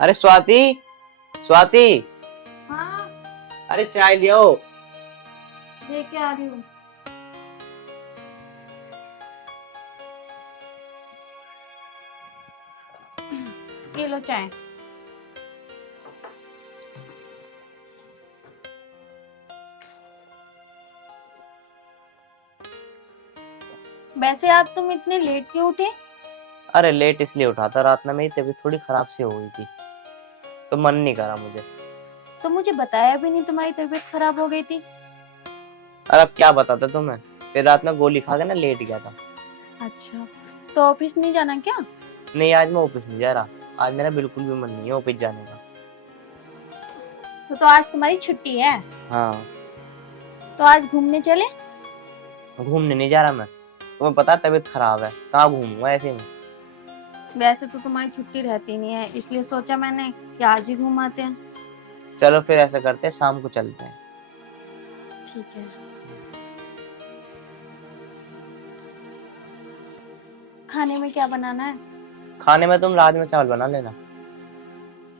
अरे स्वाति, स्वाति, हाँ, अरे चाय लियो। लेके आ रही हूँ। ये लो चाय। वैसे आज तुम इतने लेट क्यों उठे? अरे लेट इसलिए उठा था, रात में मेरी तबीयत थोड़ी खराब सी हो गई थी, तो मन नहीं करा मुझे। तो मुझे बताया भी नहीं तुम्हारी तबीयत खराब हो गई थी। अरे अब क्या बताता तुम्हें, फिर रात में गोली खा के ना लेट गया था। अच्छा, तो ऑफिस नहीं जाना क्या? नहीं, आज मैं ऑफिस नहीं जा रहा। आज मेरा बिल्कुल भी मन नहीं है ऑफिस जाने का। तो आज तुम्हारी छुट्टी है। हाँ। तो आज घूमने चले? घूमने नहीं जा रहा मैं, तुम्हें पता है तबीयत खराब है, कहाँ घूमूंगा ऐसे में। वैसे तो तुम्हारी छुट्टी रहती नहीं है, इसलिए सोचा मैंने कि आज ही घूम आते हैं। चलो फिर ऐसा करते हैं, शाम को चलते हैं। ठीक है। खाने में क्या बनाना है? खाने में तुम राजमा चावल बना लेना।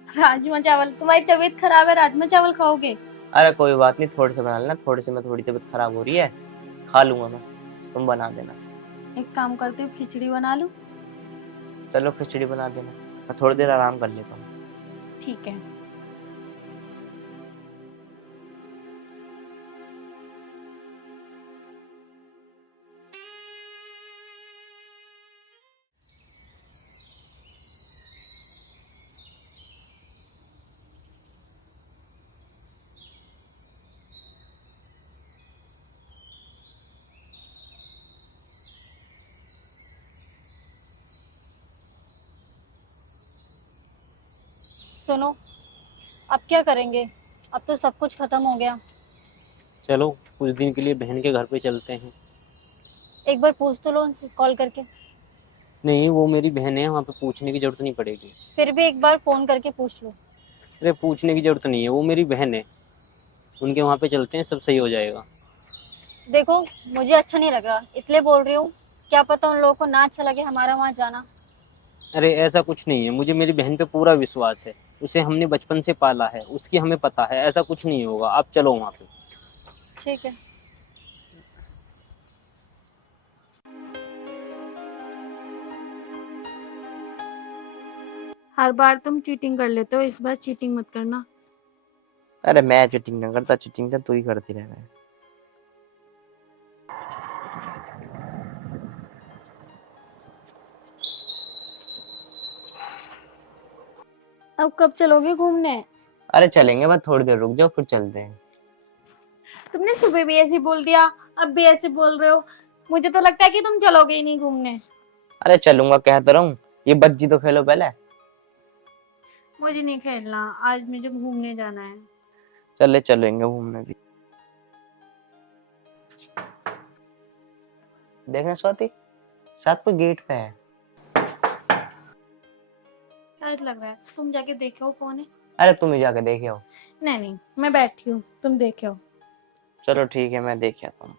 राजमा चावल? तुम्हारी तबीयत खराब है, राजमा चावल खाओगे? अरे कोई बात नहीं, थोड़े से बना लेना, थोड़े से में थोड़ी तबीयत खराब हो रही है, खा लूंगा मैं, तुम बना देना। एक काम करती हूँ, खिचड़ी बना लूं। चलो खिचड़ी बना देना, मैं थोड़ी देर आराम कर लेता हूँ। ठीक है। सुनो, अब क्या करेंगे? अब तो सब कुछ खत्म हो गया। चलो कुछ दिन के लिए बहन के घर पे चलते हैं। एक बार पूछ तो लो उनसे कॉल करके। नहीं, वो मेरी बहन है, वहाँ पे पूछने की जरूरत नहीं पड़ेगी। फिर भी एक बार फोन करके पूछ लो। अरे पूछने की जरूरत नहीं है, वो मेरी बहन है, उनके वहाँ पे चलते हैं, सब सही हो जाएगा। देखो, मुझे अच्छा नहीं लग रहा, इसलिए बोल रही हूँ। क्या पता उन लोगों को ना अच्छा लगे हमारा वहाँ जाना। अरे ऐसा कुछ नहीं है, मुझे मेरी बहन पे पूरा विश्वास है। उसे हमने बचपन से पाला है, उसकी हमें पता है, ऐसा कुछ नहीं होगा। आप चलो वहाँ पे। ठीक है। हर बार तुम चीटिंग कर लेते हो, इस बार चीटिंग मत करना। अरे मैं चीटिंग ना करता, चीटिंग तो तू ही करती रहना है। अब कब चलोगे घूमने? अरे चलेंगे, बस थोड़ी देर रुक जाओ फिर चलते हैं। तुमने सुबह भी ऐसे बोल दिया, अब भी ऐसे बोल रहे हो। मुझे तो लगता है कि तुम चलोगे ही नहीं घूमने। अरे चलूंगा कह तो रहा हूँ, ये बज्जी तो खेलो पहले। मुझे नहीं खेलना, आज मुझे घूमने जाना है। चले चलेंगे घूमने भी। देखना स्वाति, साथ कोई गेट पे है। शायद लग रहा है, तुम जाके देखो कौन है। अरे तुम ही जाके देखे हो। नहीं नहीं, मैं बैठी हूँ, तुम देखो। चलो ठीक है, मैं देख आता हूँ।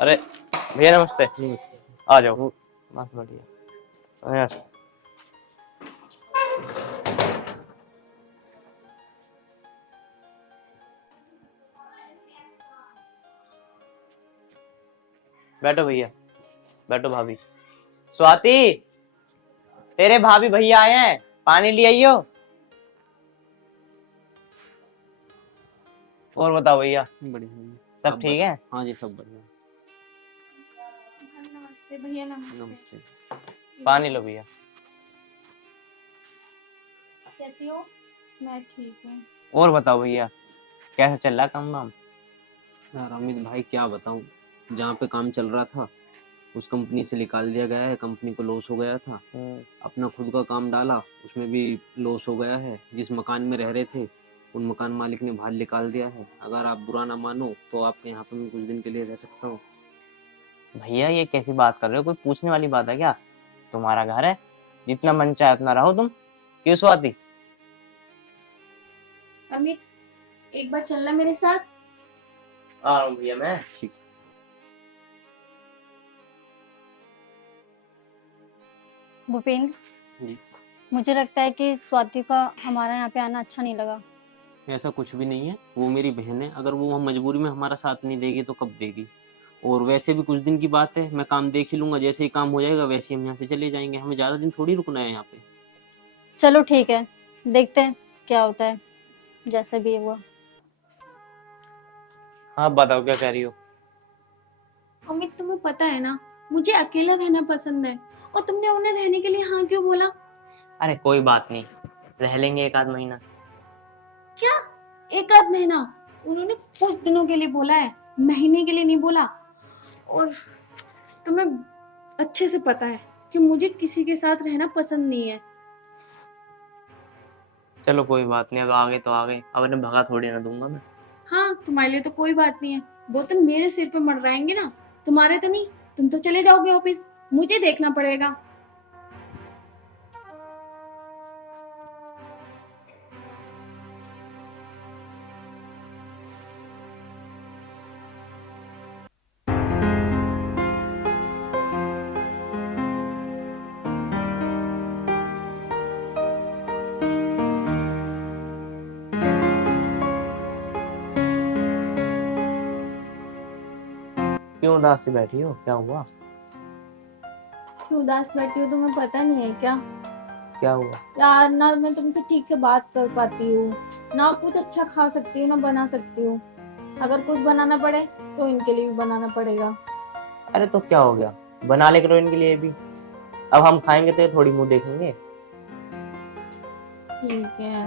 अरे भैया नमस्ते। आ जाओ, बस बढ़िया। नमस्ते। बैठो भैया, बैठो भाभी। स्वाति, तेरे भाभी भैया आए हैं, पानी ले आइयो। और बताओ भैया, बढ़िया। सब ठीक है? हाँ जी, सब बढ़िया। नमस्ते भैया, नमस्ते। नमस्ते। पानी लो भैया। कैसी हो? मैं ठीक हूँ। और बताओ भैया, कैसा चल रहा है काम वाम? यार अमित भाई क्या बताऊँ, जहाँ पे काम चल रहा था उस कंपनी से निकाल दिया गया है। कंपनी को लॉस हो गया था। अपना खुद का काम डाला, उसमें भी लॉस हो गया है। जिस मकान में रह रहे थे उन मकान मालिक ने बाहर निकाल दिया है। अगर आप बुरा ना मानो तो आपके यहाँ पे मैं कुछ दिन के लिए रह सकता हूँ। भैया ये कैसी बात कर रहे हो, कोई पूछने वाली बात है क्या? तुम्हारा घर है, जितना मन चाहे उतना रहो तुम। क्यों स्वाति? अमित, एक बार चलना मेरे साथ। आ रहा हूँ भैया मैं। ठीक। भूपेंद्र, जी। मुझे लगता है कि स्वाति का हमारा यहाँ पे आना अच्छा नहीं लगा। ऐसा कुछ भी नहीं है, वो मेरी बहन है, अगर वो मजबूरी में हमारा साथ नहीं देगी तो कब देगी। और वैसे भी कुछ दिन की बात है, मैं काम देख ही लूंगा, जैसे ही काम हो जाएगा वैसे ही हम यहाँ से चले जाएंगे, हमें ज्यादा दिन थोड़ी रुकना है यहाँ पे। चलो ठीक है, देखते हैं क्या होता है, जैसे भी हुआ। हाँ बताओ क्या कह रही हो। अमित, तुम्हें पता है ना, मुझे अकेला रहना पसंद है, और तुमने उन्हें रहने के लिए हाँ क्यों बोला? अरे कोई बात नहीं, रह लेंगे एक आध महीना। क्या एक आध महीना? उन्होंने कुछ दिनों के लिए बोला है, महीने के लिए नहीं बोला। और तुम्हें अच्छे से पता है कि मुझे किसी के साथ रहना पसंद नहीं है। चलो कोई बात नहीं, अब आगे तो आगे, अब इन्हें भगा थोड़ी ना दूंगा मैं। हाँ, तुम्हारे लिए तो कोई बात नहीं है, वो तो मेरे सिर पे मंडराएंगे ना, तुम्हारे तो नहीं। तुम तो चले जाओगे ऑफिस, मुझे देखना पड़ेगा। क्यों उदास सी बैठी हो, क्या हुआ? क्यों उदास बैठी हो, तुम्हें पता नहीं है क्या? क्या हुआ? यार, ना मैं तुमसे ठीक से बात कर पाती हूँ, ना कुछ अच्छा खा सकती हूँ, ना बना सकती हूँ। अगर कुछ बनाना पड़े तो इनके लिए भी बनाना पड़ेगा। अरे तो क्या हो गया, बना ले करो इनके लिए भी। अब हम खाएंगे तो ये थोड़ी मुंह देखेंगे। ठीक है,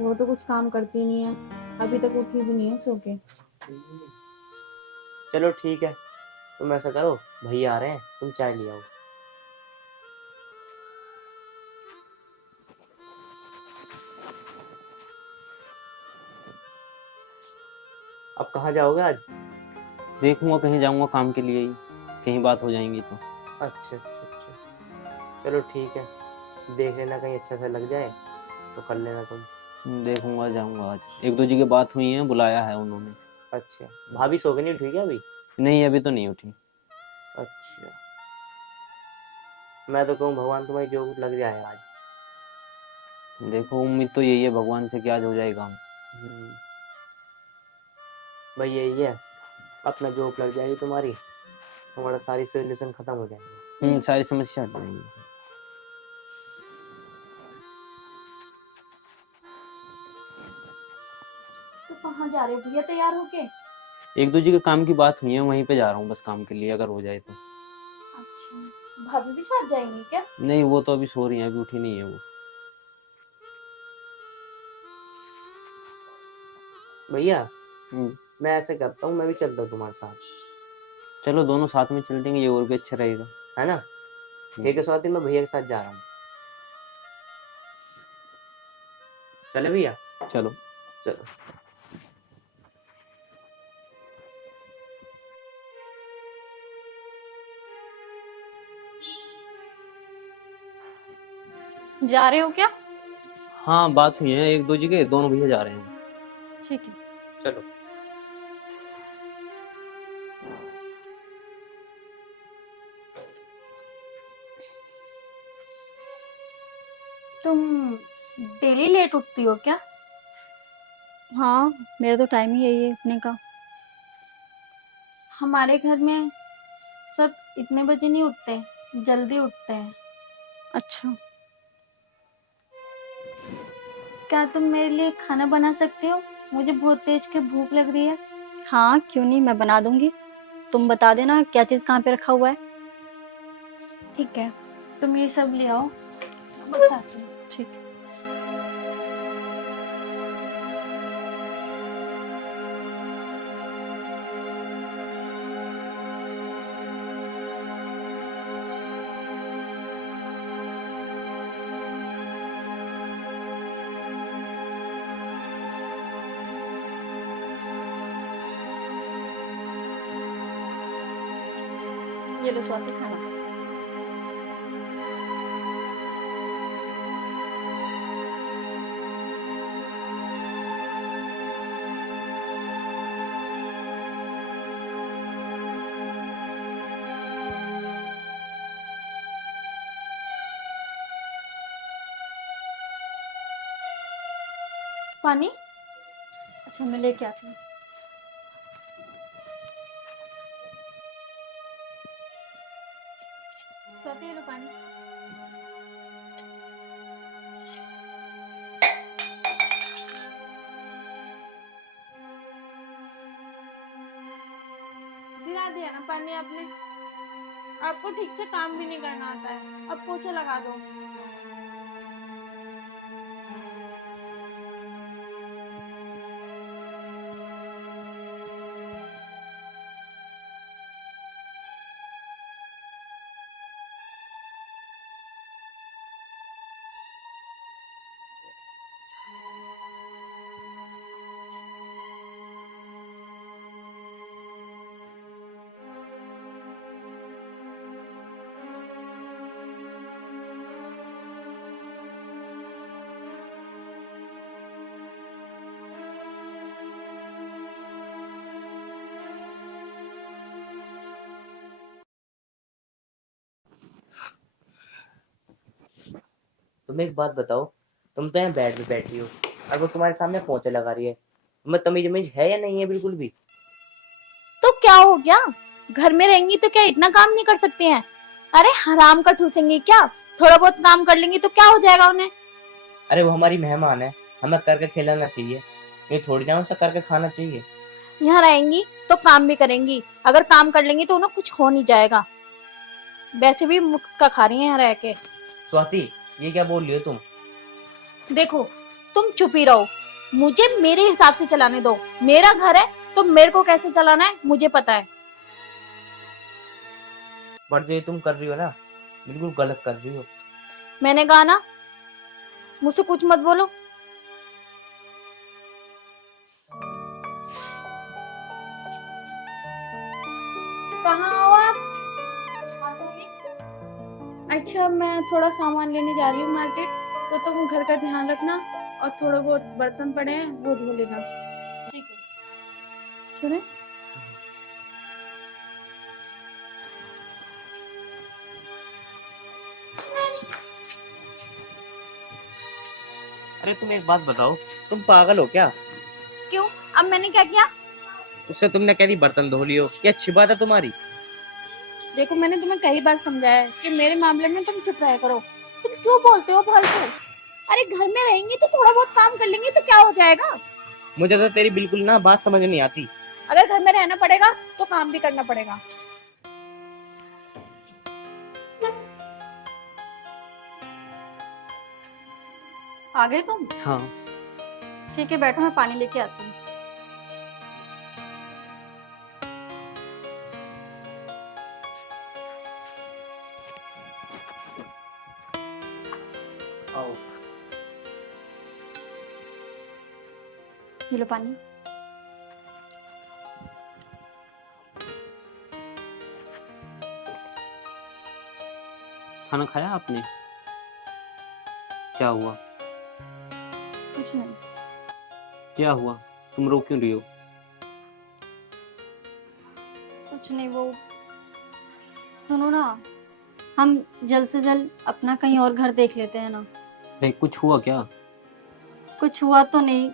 वो तो कुछ काम करती नहीं है, अभी तक उठी भी नहीं है सो के। चलो ठीक है, तुम ऐसा करो, भैया आ रहे हैं, तुम चाय ले आओ। अब कहाँ जाओगे आज? देखूंगा, कहीं जाऊंगा काम के लिए ही, कहीं बात हो जाएंगी तो। अच्छा अच्छा अच्छा, चलो ठीक है, देख लेना कहीं अच्छा सा लग जाए तो कर लेना तुम। देखूंगा, जाऊंगा आज, एक दो जगह बात हुई है, बुलाया है उन्होंने। अच्छा, भाभी सो के नहीं उठी क्या अभी? नहीं, अभी तो नहीं उठी। अच्छा, मैं तो कहूँ भगवान तुम्हारी जो लग जाए आज। देखो, उम्मीद तो यही है भगवान से कि आज हो जाए काम। भाई यही है, अपना जॉब लग जाएगी तुम्हारी, हमारा सारी सोल्यूशन खत्म हो जाएगा। सारी समस्या हट जाएंगी। तो कहाँ जा रहे हो भैया तैयार होके? एक दो जगह काम की बात हुई है, वहीं पे जा रहा हूँ बस काम के लिए, अगर हो जाए तो। अच्छा, भाभी भी साथ जाएंगी क्या? नहीं, वो तो अभी सो रही है, अभी उठी नहीं है वो। भैया हम्म, मैं ऐसे करता हूँ, मैं भी चलता हूँ तुम्हारे साथ, चलो दोनों साथ में चल देंगे, ये और भी अच्छा रहेगा। है ना? ठीक है स्वाति, मैं भैया के साथ जा रहा हूँ। चले भैया? चलो। चलो। जा रहे हो क्या? हाँ, बात हुई है एक दो जगह, दोनों भैया जा रहे हैं। ठीक है। चलो। तुम डेली लेट उठती हो क्या? हाँ, मेरा तो टाइम ही यही है उठने का। हमारे घर में सब इतने बजे नहीं उठते, जल्दी उठते हैं। अच्छा। क्या तुम मेरे लिए खाना बना सकते हो? मुझे बहुत तेज की भूख लग रही है। हाँ, क्यों नहीं, मैं बना दूंगी। तुम बता देना क्या चीज़ कहाँ पे रखा हुआ है। ठीक है, तुम ये सब ले आओ, बताती हूँ। ठीक। ये लो स्वाति, खाना। पानी? अच्छा मैं लेके आती हूँ। स्वाति ये लो पानी। दिला दिया ना पानी आपने। आपको ठीक से काम भी नहीं करना आता है, अब पोछा लगा दो। तुम एक बात बताओ, तुम तो यहाँ बेड पे बैठी हो और वो तुम्हारे सामने पोंछा लगा रही है। तुम्हें तमीज उमीज है या नहीं है बिल्कुल भी? तो क्या हो गया, घर में रहेंगी तो क्या इतना काम नहीं कर सकती हैं? अरे हराम का ठूसेंगी क्या? थोड़ा बहुत काम कर लेंगी तो क्या हो जाएगा उन्हें? अरे वो हमारी मेहमान है, हमें करके खिलाना चाहिए, ये थोड़ी ना उसे करके खाना चाहिए। यहाँ रहेंगी तो काम भी करेंगी, अगर काम कर लेंगी तो उन्हें कुछ हो नहीं जाएगा। वैसे भी मुफ्त का खा रही हैं यहाँ रह के। स्वाति, ये क्या बोल रही हो तुम? देखो तुम चुप ही रहो, मुझे मेरे हिसाब से चलाने दो। मेरा घर है तो मेरे को कैसे चलाना है मुझे पता है। पर जो ये तुम कर रही हो ना, बिल्कुल गलत कर रही हो। मैंने कहा ना, मुझसे कुछ मत बोलो। कहाँ हो आप? अच्छा मैं थोड़ा सामान लेने जा रही हूँ मार्केट, तो तुम घर का ध्यान रखना और थोड़ा बहुत बर्तन पड़े हैं वो धो लेना। ठीक है। सुने? अरे तुम एक बात बताओ, तुम पागल हो क्या? क्यों? अब मैंने क्या किया? उससे तुमने कह दी बर्तन धो लियो, क्या अच्छी बात है तुम्हारी? देखो मैंने तुम्हें कई बार समझाया है कि मेरे मामले में तुम चुप रहा करो, तुम क्यों बोलते हो फालतू? अरे घर में रहेंगी तो थोड़ा बहुत काम कर लेंगी तो क्या हो जाएगा? मुझे तो तेरी बिल्कुल ना बात समझ नहीं आती। अगर घर में रहना पड़ेगा तो काम भी करना पड़ेगा। आ गए तुम? हाँ। ठीक है बैठो, मैं पानी लेके आती हूँ। आओ। ये लो पानी। खाना खाया आपने? क्या हुआ? कुछ नहीं। क्या हुआ? तुम रो क्यों रही हो? कुछ नहीं, वो सुनो ना, हम जल्द से जल्द अपना कहीं और घर देख लेते हैं ना। नहीं, कुछ हुआ क्या? कुछ हुआ तो नहीं,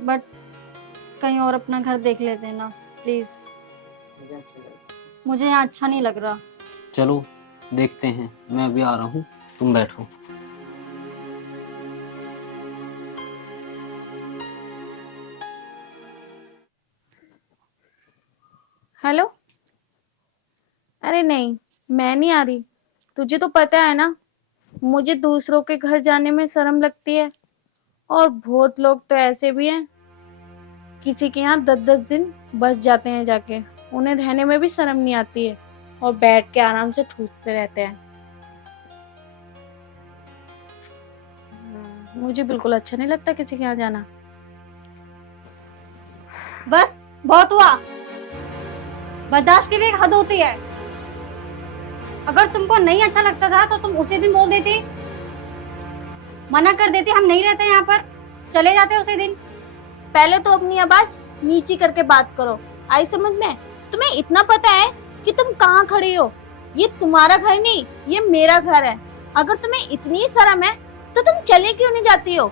बट कहीं और अपना घर देख लेते हैं ना प्लीज। मुझे यहाँ अच्छा नहीं लग रहा। चलो देखते हैं, मैं अभी आ रहा हूँ, तुम बैठो। हेलो? अरे नहीं, मैं नहीं आ रही। तुझे तो पता है ना, मुझे दूसरों के घर जाने में शर्म लगती है। और बहुत लोग तो ऐसे भी हैं, किसी के यहाँ 10-10 दिन बस जाते हैं जाके, उन्हें रहने में भी शर्म नहीं आती है और बैठ के आराम से ठूसते रहते हैं। मुझे बिल्कुल अच्छा नहीं लगता किसी के यहाँ जाना। बस बहुत हुआ, बर्दाश्त की भी एक हद होती है। अगर तुमको नहीं अच्छा लगता था तो तुम उसी दिन बोल देती, मना कर देती, हम नहीं रहते यहाँ पर, चले जाते उसी दिन। पहले तो अपनी आवाज नीची करके बात करो, आई समझ में? तुम्हें इतना पता है कि तुम कहाँ खड़ी हो? ये तुम्हारा घर नहीं, ये मेरा घर है। अगर तुम्हें इतनी शर्म है तो तुम चले क्यों नहीं जाती हो?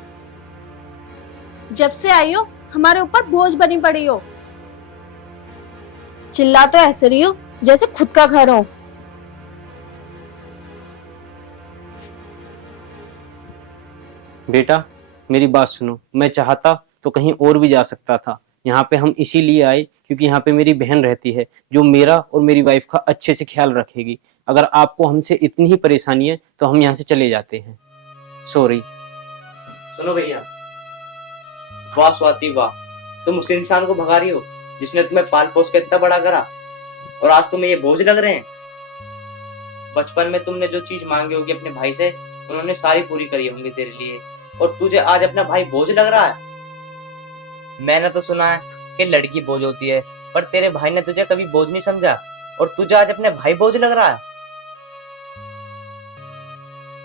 जब से आई हो हमारे ऊपर बोझ बनी पड़ी हो। चिल्ला तो ऐसे रही हो जैसे खुद का घर हो। बेटा मेरी बात सुनो, मैं चाहता तो कहीं और भी जा सकता था। यहाँ पे हम इसीलिए आए क्योंकि यहाँ पे मेरी बहन रहती है जो मेरा और मेरी वाइफ का अच्छे से ख्याल रखेगी। अगर आपको हमसे इतनी ही परेशानी है तो हम यहाँ से चले जाते हैं। सॉरी। सुनो भैया, वाह स्वाति वाह, तुम उस इंसान को भगा रही हो जिसने तुम्हें पाल पोस के इतना बड़ा करा, और आज तुम्हें ये बोझ लग रहे हैं। बचपन में तुमने जो चीज मांगी होगी अपने भाई से, उन्होंने सारी पूरी करी होंगी तेरे लिए, और तुझे आज अपना भाई बोझ लग रहा है। मैंने तो सुना है कि लड़की बोझ होती है, पर तेरे भाई ने तुझे कभी बोझ नहीं समझा, और तुझे आज अपने भाई बोझ लग रहा है।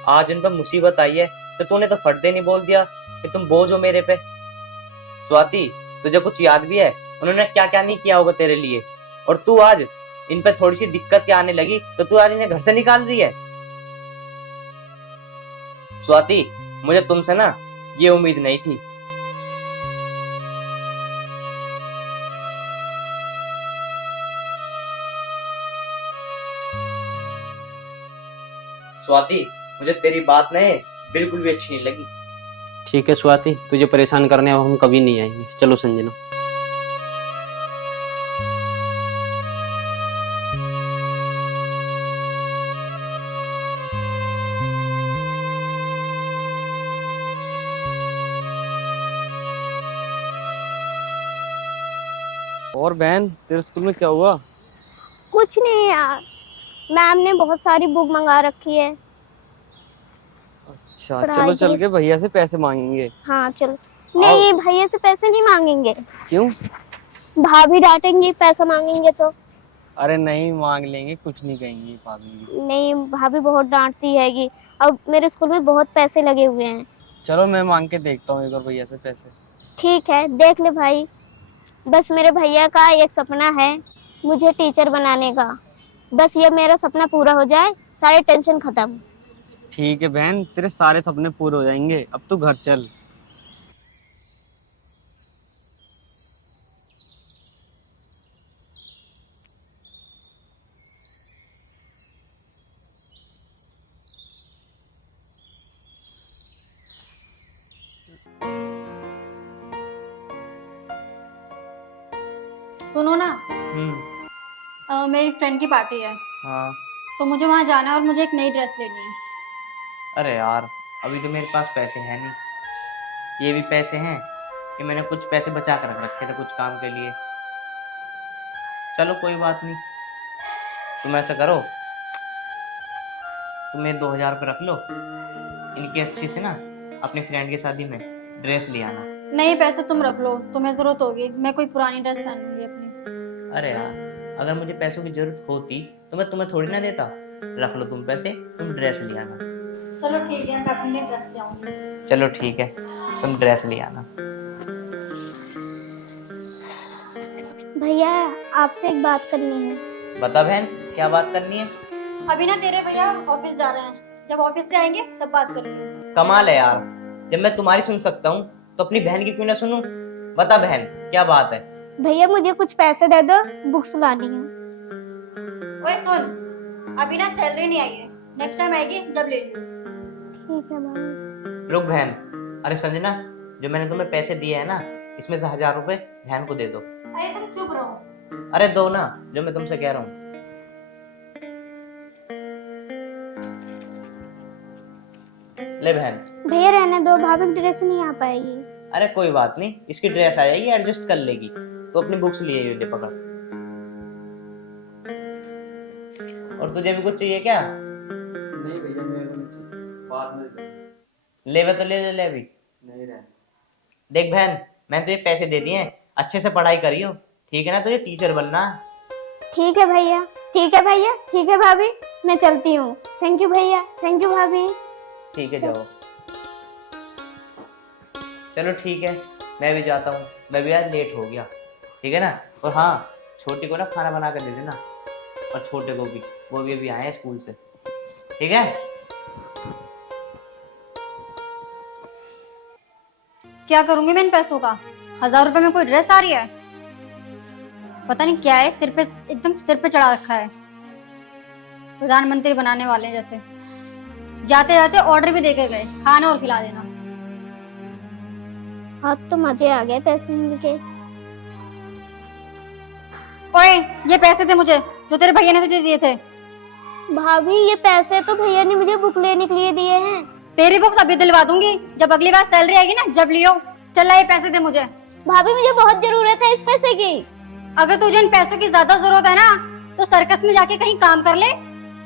आज उन पर मुसीबत आई है तो तूने तो फट दे नहीं बोल दिया कि तुम बोझ हो मेरे पे। स्वाति, तुझे कुछ याद भी है उन्होंने क्या क्या नहीं किया होगा तेरे लिए, और तू आज इन पे थोड़ी सी दिक्कत क्या आने लगी तो तू आज इन्हें घर से निकाल रही है। स्वाति, मुझे तुमसे ना ये उम्मीद नहीं थी। स्वाति, मुझे तेरी बात नहीं बिल्कुल भी अच्छी नहीं लगी। ठीक है स्वाति, तुझे परेशान करने अब हम कभी नहीं आएंगे। चलो संजना। और बहन, तेरे स्कूल में क्या हुआ? कुछ नहीं यार, मैम ने बहुत सारी बुक मंगा रखी है। अच्छा, पढ़ाई चलो चल के- के भैया से पैसे मांगेंगे। हाँ चलो। नहीं, भैया से पैसे नहीं मांगेंगे। क्यों? भाभी डांटेंगी पैसा मांगेंगे तो। अरे नहीं, मांग लेंगे, कुछ नहीं कहेंगी भाभी। नहीं, भाभी बहुत डांटती हैगी। अब मेरे स्कूल में बहुत पैसे लगे हुए हैं। चलो मैं मांग के देखता हूँ एक बार भैया से पैसे। ठीक है, देख ले भाई। बस मेरे भैया का एक सपना है, मुझे टीचर बनाने का। बस ये मेरा सपना पूरा हो जाए, सारी टेंशन खत्म। ठीक है बहन, तेरे सारे सपने पूरे हो जाएंगे। अब तू घर चल। सुनो ना, मेरी फ्रेंड की पार्टी है हाँ। तो मुझे वहाँ जाना है और मुझे एक नई ड्रेस लेनी है। अरे यार, अभी तो मेरे पास पैसे हैं नहीं। ये भी पैसे हैं कि मैंने कुछ पैसे बचा कर रख रखे थे कुछ काम के लिए। चलो कोई बात नहीं, तुम ऐसा करो, तुम ये 2000 रुपये रख लो, इनकी अच्छी से ना अपनी फ्रेंड की शादी में ड्रेस ले आना। नहीं, पैसे तुम रख लो, तुम्हें जरूरत होगी। मैं कोई पुरानी ड्रेस पहनूंगी अपनी। अरे यार, अगर मुझे पैसों की जरूरत होती तो मैं तुम्हें थोड़ी ना देता। रख लो तुम पैसे, तुम ड्रेस ले आना। चलो ठीक है, मैं अपनी ड्रेस ले आऊंगी। चलो ठीक है, तुम ड्रेस ले आना। भैया, आपसे एक बात करनी है। बता बहन, क्या बात करनी है? अभी ना तेरे भैया ऑफिस जा रहे हैं, जब ऑफिस से आएंगे तब बात करेंगे। कमाल है यार, जब मैं तुम्हारी सुन सकता हूँ तो अपनी बहन की क्यों ना सुनूं? बता बहन, क्या बात है? भैया मुझे कुछ पैसे दे दो, बुक्स लानी है। ओए सुन, अभी ना सैलरी नहीं आई है, नेक्स्ट टाइम आएगी जब ले लियो। ठीक है भाई। रुक बहन, अरे संजना, जो मैंने तुम्हें पैसे दिए हैं ना, इसमें से 1000 रुपए बहन को दे दो। अरे तुम चुप रहो। अरे दो ना, जो मैं तुमसे कह रहा हूँ। ले बहन। भैया रहने दो, भाभी की ड्रेस नहीं आ पाएगी। अरे कोई बात नहीं, इसकी ड्रेस आ जाएगी, एडजस्ट कर लेगी। तो अपनी बुक्स लिए ले पकड़। और तुझे भी कुछ चाहिए क्या? नहीं भैया, मेरे को नहीं चाहिए, बाद में ले तो ले अभी। नहीं रहना। देख बहन, मैं तुझे पैसे दे दिए हैं, अच्छे से पढ़ाई करियो, ठीक है ना? तुझे टीचर बनना है। ठीक है भैया, ठीक है भैया, ठीक है भाभी, मैं चलती हूँ। थैंक यू भैया, थैंक यू भाभी। ठीक है, जाओ। चलो ठीक है, मैं भी जाता हूँ, मैं भी आज लेट हो गया, ठीक है ना? और हाँ, छोटी को ना खाना बना कर दे देना, और छोटे को भी, वो भी अभी आए हैं स्कूल से, ठीक है? क्या करूंगी मैं इन पैसों का? 1000 रुपए में कोई ड्रेस आ रही है? पता नहीं क्या है, सिर पे एकदम सिर पे चढ़ा रखा है, प्रधानमंत्री बनाने वाले हैं जैसे। जाते जाते ऑर्डर भी देके गए, खाना और खिला देना। अब तो मजे आ गए पैसे मिलके। ओए, ये पैसे थे मुझे जो तेरे भैया ने तुझे दिए थे। भाभी ये पैसे तो भैया ने मुझे बुक लेने के लिए दिए हैं। तेरी बुक्स अभी दिलवा दूंगी, जब अगली बार सैलरी आएगी ना, जब लियो। चल ये पैसे दे मुझे। भाभी मुझे बहुत जरूरत है इस पैसे की। अगर तुझे इन पैसों की ज्यादा जरूरत है ना, तो सर्कस में जाके कहीं काम कर ले,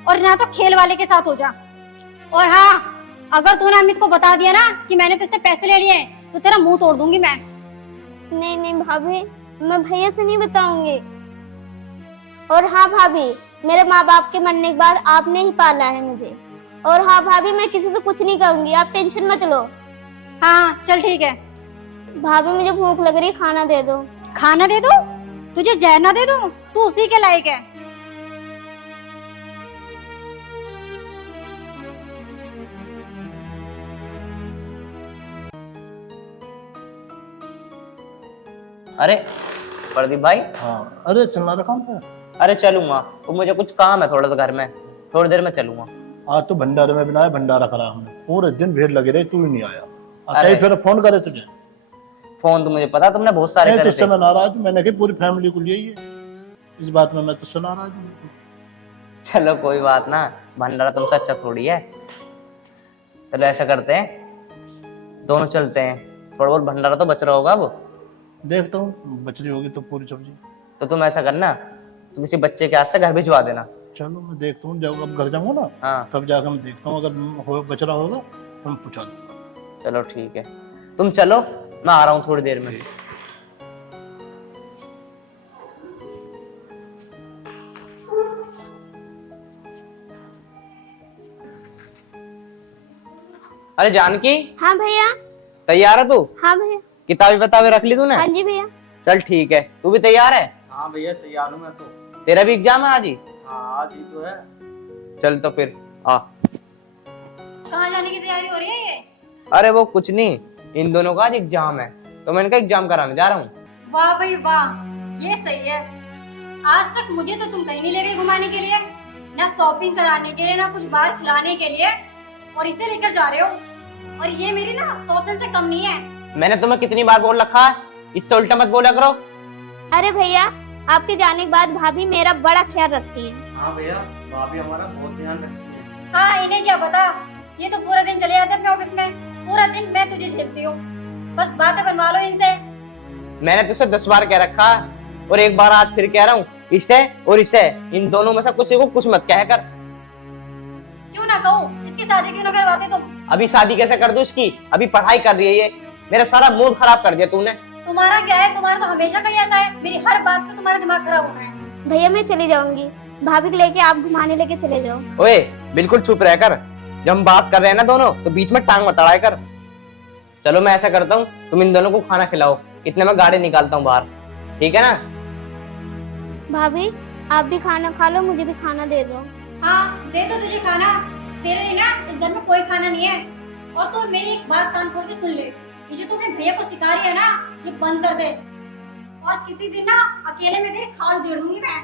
और ना तो खेल वाले के साथ हो जा। और हाँ, अगर तूने अमित को बता दिया ना कि मैंने तुझसे पैसे ले लिए, तो तेरा मुंह तोड़ दूंगी मैं। नहीं नहीं भाभी, मैं भैया से नहीं बताऊंगी। और हाँ भाभी, मेरे माँ बाप के मरने के बाद आपने ही पाला है मुझे। और हाँ भाभी, मैं किसी से कुछ नहीं कहूंगी, आप टेंशन मत लो। हाँ चल ठीक है। भाभी मुझे भूख लग रही, खाना दे दो। खाना दे दो? तुझे जहर ना दे दूं? तू उसी के लायक है। अरे प्रदीप भाई। हाँ, अरे चलना रखा हूँ। अरे चलूंगा, तो मुझे कुछ काम है थोड़ा सा घर में, थोड़ी देर में चलूंगा। आज तो भंडारे में बनाया, भंडारा करा हमने, पूरे दिन भीड़ लगी रही, तू ही नहीं आया। अरे। कहीं फिर फोन करे तुझे? फोन तो मुझे पता, तुमने बहुत सारे नहीं, करे तुझसे थे। मैं नाराज हूं, मैंने कही पूरी फैमिली को लिए ये, इस बात में मैं तुझसे नाराज हूँ। चलो कोई बात ना, भंडारा तुमसे अच्छा थोड़ी है। चलो ऐसा करते हैं, दोनों चलते हैं, थोड़ा बहुत भंडारा तो बच रहा होगा वो। देखता हूँ बच रही होगी तो पूरी सब्जी। तो तुम ऐसा करना, तो किसी बच्चे के हाथ से घर भिजवा देना। चलो मैं देखता हूँ, जब अब घर जाऊंगा ना, हाँ तब जाकर मैं देखता हूँ, अगर बच रहा होगा तो मैं पूछा दूंगा। चलो ठीक है, तुम चलो, मैं आ रहा हूँ थोड़ी देर में। अरे जानकी, हाँ भैया। तैयार है तू? हाँ भैया। किताबें बताबें रख ली तूने? हाँ जी भैया। चल ठीक है, तू भी तैयार है? हाँ भैया तैयार हूँ मैं तो। तेरा भी एग्जाम है आज ही? हाँ आज ही तो है। चल तो फिर आ। कहाँ जाने की तैयारी हो रही है ये? अरे वो कुछ नहीं, इन दोनों का आज एग्जाम है, तो मैंने कहा एग्जाम कराने जा रहा हूँ। वाह भाई वाह, ये सही है। आज तक मुझे तो तुम कहीं नहीं ले गए घुमाने के लिए, ना शॉपिंग कराने के लिए, ना कुछ बाहर खिलाने के लिए, और इसे लेकर जा रहे हो। और ये मेरी ना सौतन से कम नहीं है। मैंने तुम्हें कितनी बार बोल रखा है, इससे उल्टा मत बोला करो। अरे भैया, आपके जाने के बाद भाभी मेरा बड़ा ख्याल रखती है। हाँ भैया, भाभी हमारा बहुत ध्यान रखती है। हाँ, इन्हें क्या पता, ये तो पूरा दिन चले जाते अपने ऑफिस में, पूरा दिन मैं तुझे झेलती हूँ। बस बातें बनवा लो इनसे। मैंने तुझसे 10 बार कह रखा है, और एक बार आज फिर कह रहा हूँ, इससे और इससे, इन दोनों में से किसी को कुछ मत कह कर। क्यों ना कहूँ, इसकी शादी क्यों ना करवाते तुम? अभी शादी कैसे कर दूं इसकी, अभी पढ़ाई कर रही है ये, मेरा सारा मूड खराब कर दिया तूने। तुम्हारा क्या है, तुम्हारा तो हमेशा का ही ऐसा है, मेरी हर बात पे तुम्हारा दिमाग खराब हो रहा है। भैया मैं चली जाऊंगी, भाभी को लेके आप घुमाने लेके चले जाओ। ओए बिल्कुल चुप रह कर, जब हम बात कर रहे हैं ना दोनों, तो बीच में टांग मत अड़ाया कर। चलो मैं ऐसा करता हूँ, तुम इन दोनों को खाना खिलाओ, इतने में गाड़ी निकालता हूँ बाहर, ठीक है ना? भाभी आप भी खाना खा लो, मुझे भी खाना दे दो। हाँ दे दो तुझे खाना, तेरे लिए ना इस घर में कोई खाना नहीं है। और तो मेरी एक बात कान खोल के सुन ले, ये जो तुमने भैया को सिखा रही है ना, ये बंद कर दे, और किसी दिन ना अकेले में तेरी खाल उधेड़ दूंगी मैं।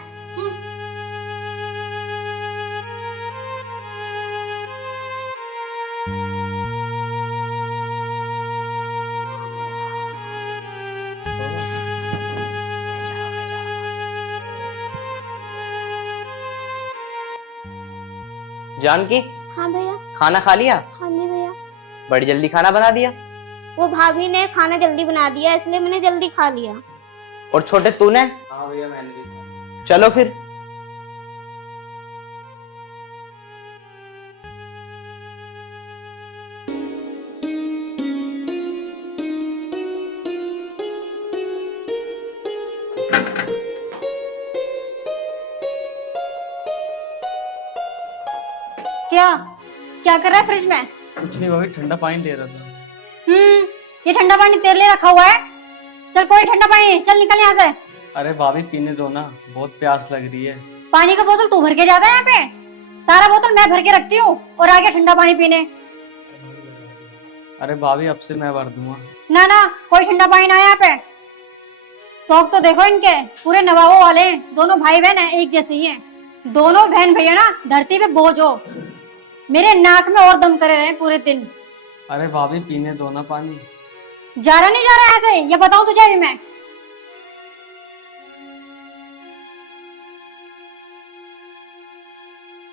जानकी, हाँ भैया। खाना खा लिया? हाँ जी भैया। बड़ी जल्दी खाना बना दिया। वो भाभी ने खाना जल्दी बना दिया, इसलिए मैंने जल्दी खा लिया। और छोटे तूने? हाँ भैया मैंने भी। चलो फिर। क्या क्या कर रहा है फ्रिज में? कुछ नहीं भाभी, ठंडा पानी ले रहा था। ये ठंडा पानी तेरे लिए रखा हुआ है। चल कोई ठंडा पानी नहीं, चल निकल यहाँ से। अरे भाभी पीने दो ना, बहुत प्यास लग रही है। पानी का बोतल तू भर के जाता है यहाँ पे, सारा बोतल मैं भर के रखती हूँ, और आगे ठंडा पानी पीने। अरे भाभी अब से मैं भर दूंगा। ना ना, कोई ठंडा पानी ना है यहाँ पे। शौक तो देखो इनके, पूरे नवाबों वाले हैं। दोनों भाई बहन हैं, एक जैसे ही हैं। दोनों बहन भैया ना धरती पे बोझ हो, मेरे नाक में और दम करे रहे पूरे दिन। अरे भाभी पीने दो ना पानी। जा रहा नहीं जा रहा ऐसे, ये बताऊं तुझे अभी मैं।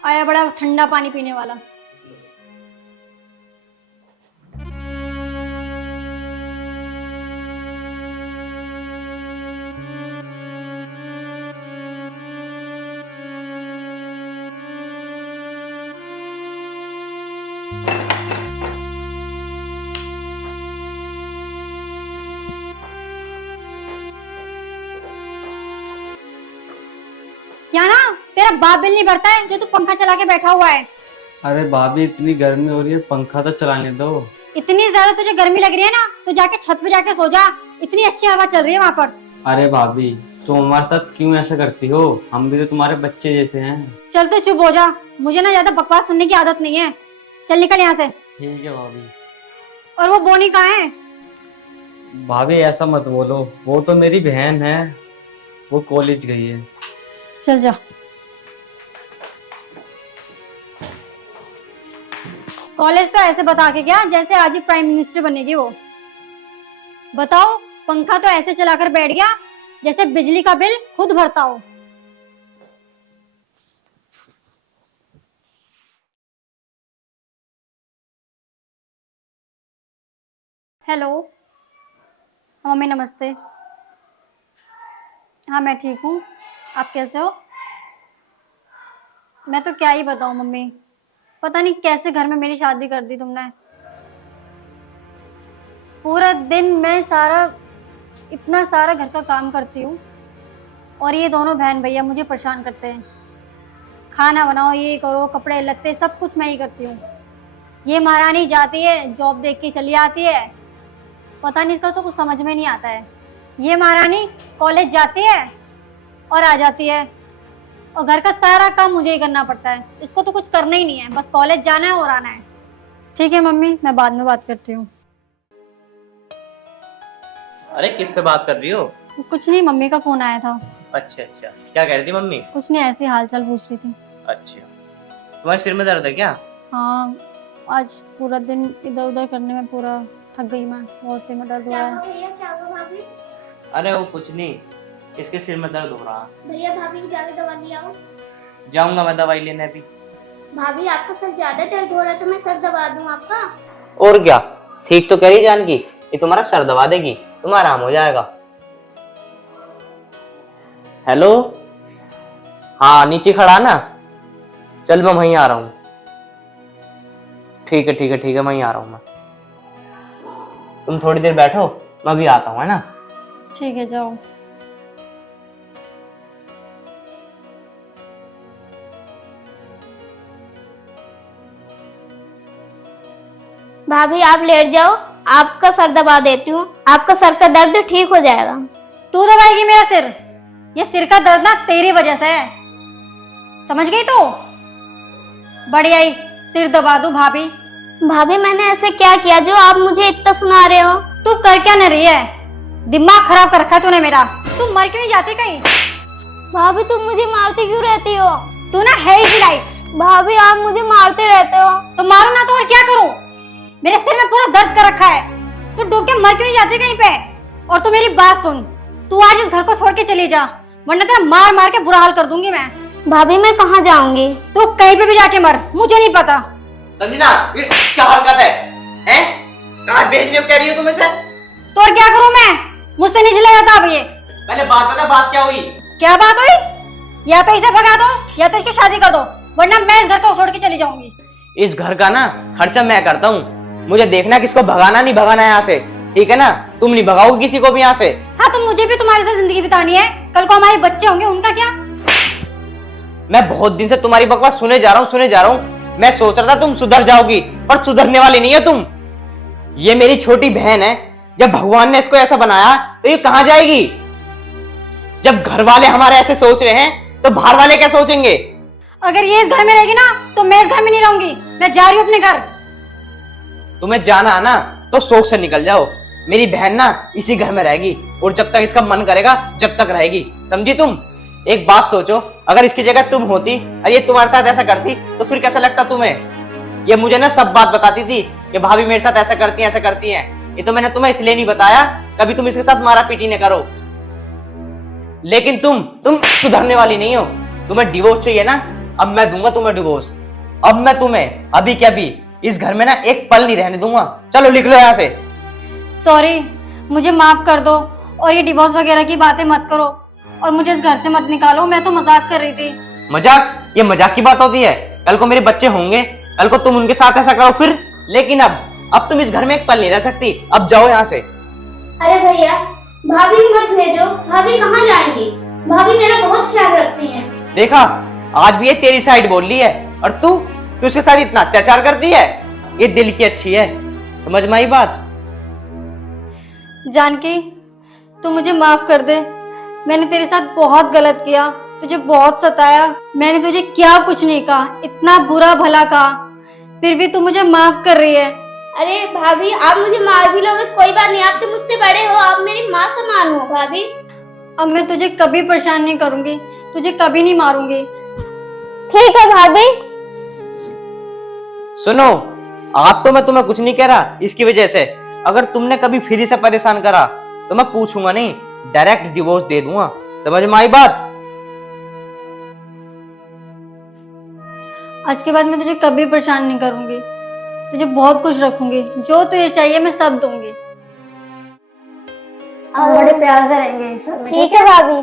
आया बड़ा ठंडा पानी पीने वाला। क्या ना, तेरा बाप बिल नहीं भरता है जो तू पंखा चला के बैठा हुआ है। अरे भाभी इतनी गर्मी हो रही है, पंखा तो चलाने दो। इतनी ज्यादा तुझे गर्मी लग रही है ना, तो जाके छत पे जाके सो जा। इतनी अच्छी हवा चल रही है वहां पर। अरे भाभी तुम हमारे साथ क्यों ऐसा करती हो? हम भी तो तुम्हारे बच्चे जैसे हैं। चल तो चुप हो जा, मुझे ना ज्यादा बकवास सुनने की आदत नहीं है। चल निकल यहाँ से। ठीक है भाभी। और वो बोनी कहाँ है? भाभी ऐसा मत बोलो, वो तो मेरी बहन है, वो कॉलेज गई है। चल जा। कॉलेज तो ऐसे बता के क्या जैसे आज ही प्राइम मिनिस्टर बनेगी वो। बताओ, पंखा तो ऐसे चलाकर बैठ गया जैसे बिजली का बिल खुद भरता हो। हेलो मम्मी, नमस्ते। हाँ मैं ठीक हूँ, आप कैसे हो? मैं तो क्या ही बताऊँ मम्मी, पता नहीं कैसे घर में मेरी शादी कर दी तुमने। पूरा दिन मैं इतना सारा घर का काम करती हूँ और ये दोनों बहन भैया मुझे परेशान करते हैं। खाना बनाओ, ये करो, कपड़े लत्ते सब कुछ मैं ही करती हूँ। ये महारानी जाती है, जॉब देख के चली आती है। पता नहीं, इसका तो कुछ समझ में नहीं आता है। ये महारानी कॉलेज जाती है और आ जाती है, और घर का सारा काम मुझे ही करना पड़ता है। इसको तो कुछ करना ही नहीं है, बस कॉलेज जाना है और आना है। ठीक है मम्मी, मैं बाद में बात करती हूँ। अरे किससे बात कर रही हो? कुछ नहीं, मम्मी का फोन आया था। अच्छा अच्छा, क्या कह रही थी मम्मी? कुछ नहीं, ऐसे हाल चाल पूछ रही थी। अच्छा, तुम्हारे सिर में दर्द है क्या? हाँ, आज पूरा दिन इधर उधर करने में पूरा थक गई मैं, बहुत सिर में दर्द हो रहा है। भैया क्या हुआ भाभी? अरे वो कुछ नहीं, इसके सिर में दर्द हो रहा। भैया भाभी की जाके दवा ले आओ। जाऊंगा मैं दवाई लेने अभी। भाभी आपका सर ज्यादा दर्द हो रहा है तो मैं सर दबा दूं आपका? और क्या, ठीक तो कह रही जानकी, ये तुम्हारा सर दबा देगी, तुम्हारा आराम हो जाएगा। हेलो, हाँ नीचे खड़ा ना? चल मैं वहीं आ रहा हूँ। ठीक है ठीक है ठीक है, वहीं आ रहा हूँ मैं। तुम थोड़ी देर बैठो, मैं भी आता हूँ, है ना? ठीक है, जाओ। भाभी आप लेट जाओ, आपका सर दबा देती हूँ, आपका सर का दर्द ठीक हो जाएगा। तू दबाएगी मेरा सिर? ये सिर का दर्द ना तेरी वजह से है, समझ गई तू? बढ़िया ही सिर दबा दूं भाभी। भाभी मैंने ऐसे क्या किया जो आप मुझे इतना सुना रहे हो? तू कर क्या नहीं रही है? दिमाग खराब कर रखा है तूने मेरा। तू मर क्यों नहीं जाती कहीं? भाभी तुम मुझे मारती क्यों रहती हो? तू ना है ही लाइफ। भाभी आप मुझे मारते रहते हो। तो मारू ना तो और क्या करूं? मेरे सिर में पूरा दर्द कर रखा है। तू डूब के मर क्यों नहीं जाती कहीं पे? और तू मेरी बात सुन, तू आज इस घर को छोड़ के चली जा, वरना तेरा मार मार के बुरा हाल कर दूंगी मैं। भाभी मैं कहाँ जाऊंगी? तू कहीं पे भी जाके मर, मुझे नहीं पता। संजना, ये क्या हरकत है? हैं? कहाँ भेज रही हो, कह रही हो तुम इसे? तो और क्या करूं मैं? मुझसे नहीं झेला जाता अब ये। पहले बात बता, बात क्या हुई? क्या बात हुई? या तो इसे भगा दो या तो इसकी शादी कर दो, वरना मैं इस घर को छोड़ के चली जाऊंगी। इस घर का ना खर्चा मैं करता हूँ, मुझे देखना किसको भगाना नहीं भगाना है यहाँ से, ठीक है ना? तुम नहीं भगाओगे किसी को भी यहाँ से। हाँ, तो मुझे भी तुम्हारे साथ जिंदगी बितानी है, कल को हमारे बच्चे होंगे, उनका क्या? मैं बहुत दिन से तुम्हारी बकवास सुने जा रहा हूँ। मैं सोच रहा था तुम सुधर जाओगी, पर सुधरने वाली नहीं है तुम। ये मेरी छोटी बहन है, जब भगवान ने इसको ऐसा बनाया तो ये कहाँ जाएगी? जब घर वाले हमारे ऐसे सोच रहे हैं तो बाहर वाले क्या सोचेंगे? अगर ये इस घर में रहेगी ना तो मैं इस घर में नहीं रहूंगी, मैं जा रही हूँ अपने घर। तुम्हें जाना है ना, तो शौक से निकल जाओ। मेरी बहन ना इसी घर में रहेगी और जब तक इसका मन करेगा जब तक रहेगी, समझी तुम? एक बात सोचो, अगर इसकी जगह तुम होती और ये तुम्हारे साथ ऐसा करती तो फिर कैसा लगता तुम्हें? ये मुझे ना सब बात बताती थी कि भाभी मेरे साथ ऐसा करती हैं। ये तो मैंने तुम्हें इसलिए नहीं बताया कभी तुम इसके साथ मारा पीटी न करो। लेकिन तुम सुधरने वाली नहीं हो। तुम्हें डिवोर्स चाहिए ना, अब मैं दूंगा तुम्हें डिवोर्स। अब मैं तुम्हें अभी क्या भी इस घर में ना एक पल नहीं रहने दूंगा। चलो लिख लो यहाँ से। सॉरी, मुझे माफ कर दो और ये डिवोर्स वगैरह की बातें मत करो और मुझे इस घर से मत निकालो। मैं तो मजाक कर रही थी। मजाक? ये मजाक की बात होती है? कल को मेरे बच्चे होंगे, कल को तुम उनके साथ ऐसा करो फिर। लेकिन अब तुम इस घर में एक पल नहीं रह सकती। अब जाओ यहाँ से। अरे भैया, भाभी को मत भेजो। भाभी कहाँ जाएंगी? भाभी मेरा बहुत ख्याल रखती हैं। देखा, आज भी ये तेरी साइड बोल रही है और तू उसके साथ इतना अत्याचार करती है। ये दिल की अच्छी है, समझ में आई बात? जानकी, तू मुझे माफ कर दे। मैंने तेरे साथ बहुत गलत किया, तुझे बहुत सताया। मैंने तुझे क्या कुछ नहीं कहा, इतना बुरा भला कहा, फिर भी तू मुझे माफ कर रही है। अरे भाभी, आप मुझे मार भी लोगे तो कोई बात नहीं, आप तो मुझसे बड़े हो, आप मेरी माँ समान हो भाभी। अब मैं तुझे कभी परेशान नहीं करूंगी, तुझे कभी नहीं मारूंगी। ठीक है भाभी। सुनो, आज तो मैं तुम्हें कुछ नहीं कह रहा इसकी वजह से। अगर तुमने कभी फिर से परेशान करा तो मैं पूछूंगा नहीं, डायरेक्ट डिवोर्स दे दूंगा। समझ में आई बात? आज के बाद मैं तुझे कभी परेशान नहीं करूंगी, तुझे बहुत खुश रखूंगी। जो तुझे चाहिए मैं सब दूंगी। बड़े प्यार से रहेंगे। ठीक है भाभी।